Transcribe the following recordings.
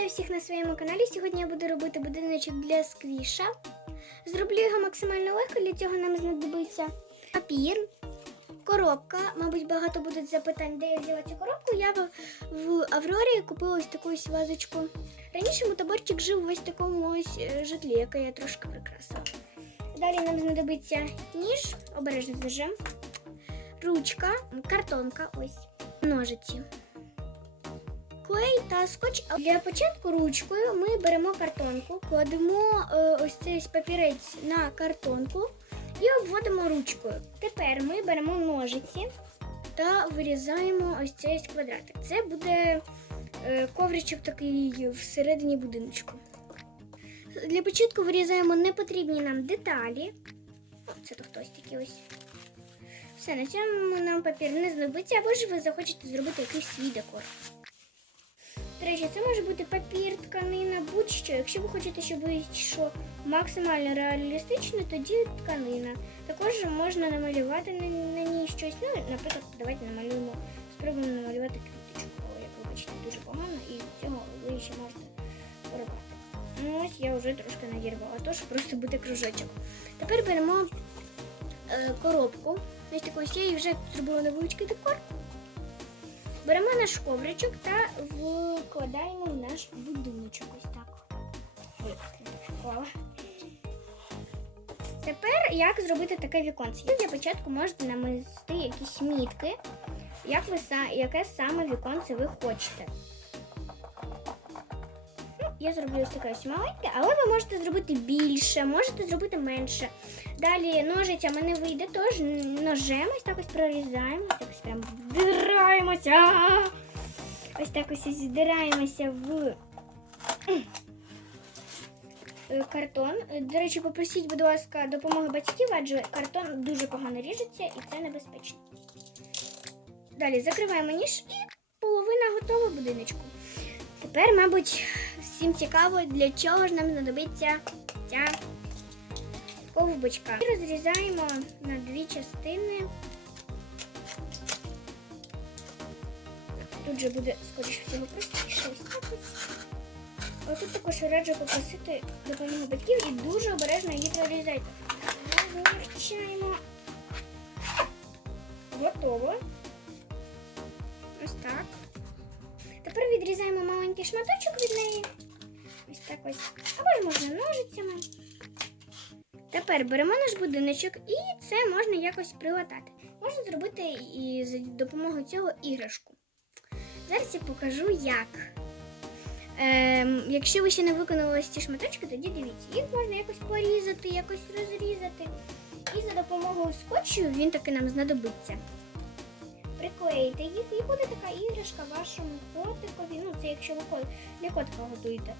Вітаю всіх на своєму каналі. Сьогодні я буду робити будиночок для сквіша. Зроблю його максимально легко. Для цього нам знадобиться папір, коробка. Мабуть, багато будуть запитань, де я взяла цю коробку. Я в, Аврорі купила ось таку ось вазочку. Раніше мутаборчик жив в ось такому ось е, житлі, яке я трошки прикрасила. Далі нам знадобиться ніж, обережно з ручка, картонка, ось, ножиці клей та скотч. Для початку ручкою ми беремо картонку, кладемо е, ось цей папірець на картонку і обводимо ручкою. Тепер ми беремо ножиці та вирізаємо ось цей квадратик. Це буде е, ковричок такий всередині будиночку. Для початку вирізаємо непотрібні нам деталі. О, це то хтось такий ось. Все, на цьому нам папір не знадобиться, або ж ви захочете зробити якийсь свій декор. До речі, це може бути папір, тканина, будь-що. Якщо ви хочете, щоб вийшло максимально реалістично, тоді тканина. Також можна намалювати на, на ній щось. Ну, наприклад, давайте намалюємо, спробуємо намалювати квіточку. Як ви бачите, дуже погано, і цього ви ще можете порубати. Ну, ось я вже трошки надірвала, тож просто буде кружочок. Тепер беремо е, коробку. Ось таку ось я її вже зробила невеличкий декор. Беремо наш ковричок та вкладаємо в наш будиночок. Ось так. Вклала. Тепер як зробити таке віконце? Для початку можете намести якісь мітки, як ви, яке саме віконце ви хочете. Ну, я зроблю ось таке ось маленьке, але ви можете зробити більше, можете зробити менше. Далі ножицями не вийде, тож ножем ось так ось прорізаємо, ось так ось прям вдираємося. Ось так ось здираємося в е, картон. До речі, попросіть, будь ласка, допомоги батьків, адже картон дуже погано ріжеться і це небезпечно. Далі закриваємо ніж і половина готова будиночку. Тепер, мабуть, всім цікаво, для чого ж нам знадобиться ця ковбочка. І розрізаємо на дві частини. Тут же буде, скоріше всього, простіше. А тут також раджу попросити допомогу батьків і дуже обережно її прорізайте. Вивчаємо. Готово. Ось так. Тепер відрізаємо маленький шматочок від неї. Ось так ось. Або ж можна ножицями. Тепер беремо наш будиночок і це можна якось прилатати. Можна зробити і за допомогою цього іграшку. Зараз я покажу як. Ем, якщо ви ще не виконали ці шматочки, тоді дивіться, їх можна якось порізати, якось розрізати. І за допомогою скотчу він таки нам знадобиться. Приклеїти їх і буде така іграшка вашому котикові. Ну, це якщо ви для котика готуєте.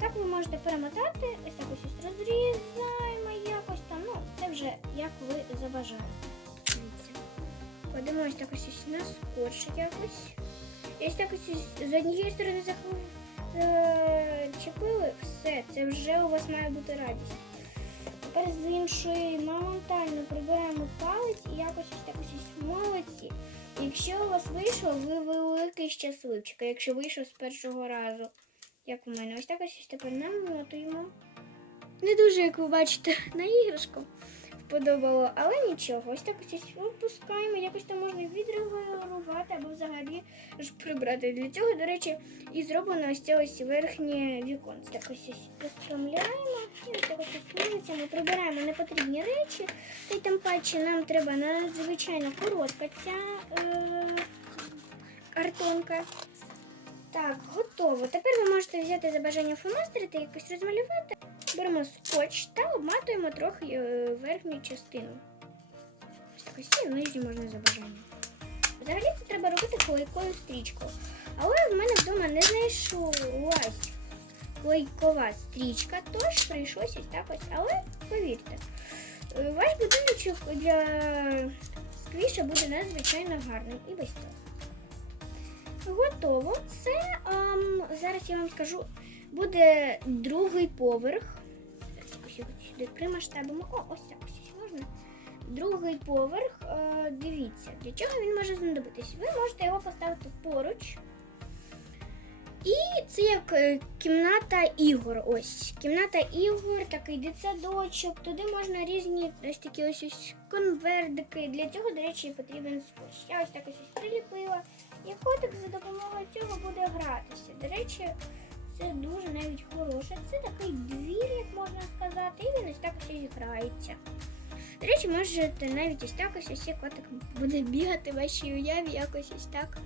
Так ви можете перемотати, ось так ось розрізаємо якось там. Ну, це вже як ви забажаєте. Дивіться. Кладемо ось так ось на скотч якось. Ось так ось з однієї сторони зачепили, все, це вже у вас має бути радість. Тепер з іншої моментально прибираємо палець і якось ось так ось молодці. Якщо у вас вийшло, ви великий щасливчик, якщо вийшов з першого разу, як у мене, ось так ось тепер намотуємо. Не дуже, як ви бачите, на іграшку вподобало, але нічого, ось так ось випускаємо, якось там можна відрегулювати або взагалі ж прибрати. Для цього, до речі, і зроблено ось це ось верхнє віконце. Так ось ось розпрямляємо і ось так ось ножицями прибираємо непотрібні речі. Й тим паче нам треба надзвичайно коротка ця е- картонка. Так, готово. Тепер ви можете взяти за бажанням фломастери якось розмалювати. Беремо скотч та обматуємо трохи е, верхню частину. Ось так ось і нижню можна за. Взагалі це треба робити клейкою стрічкою. Але в мене вдома не знайшлась клейкова стрічка, тож прийшлося ось так ось. Але повірте, е, ваш будиночок для сквіша буде надзвичайно гарним і без цього. Готово. Це ем, зараз я вам скажу, буде другий поверх. Зараз якось його. О, ось так ось можна. Другий поверх. Е, дивіться, для чого він може знадобитись. Ви можете його поставити поруч І це як е, кімната ігор. Ось кімната ігор, такий дитсадочок. Туди можна різні ось такі ось ось конвердики. Для цього, до речі, потрібен скотч. Я ось так ось ось приліпила. І котик за допомогою цього буде гратися. До речі, це дуже навіть хороше. Це такий можна сказати, і він ось так ось грається. До речі, можете навіть ось так ось ось котик буде бігати в вашій уяві, якось ось так.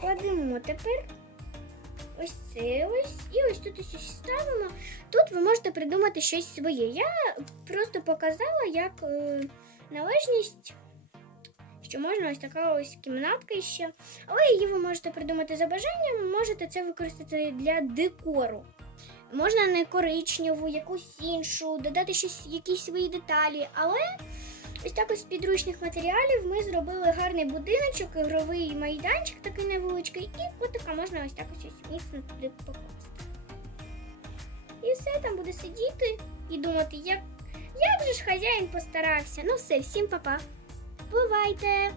Кладемо тепер ось це ось і ось тут ось ось ставимо. Тут ви можете придумати щось своє. Я просто показала як е, належність, що можна ось така ось кімнатка ще. Але її ви можете придумати за бажанням, можете це використати для декору. Можна не коричневу, якусь іншу, додати щось, якісь свої деталі. Але ось так ось з підручних матеріалів ми зробили гарний будиночок, ігровий майданчик такий невеличкий, і котика можна ось так ось ось міцно туди покласти. І все там буде сидіти і думати, як, як же ж хазяїн постарався. Ну все, всім па-па. Бувайте!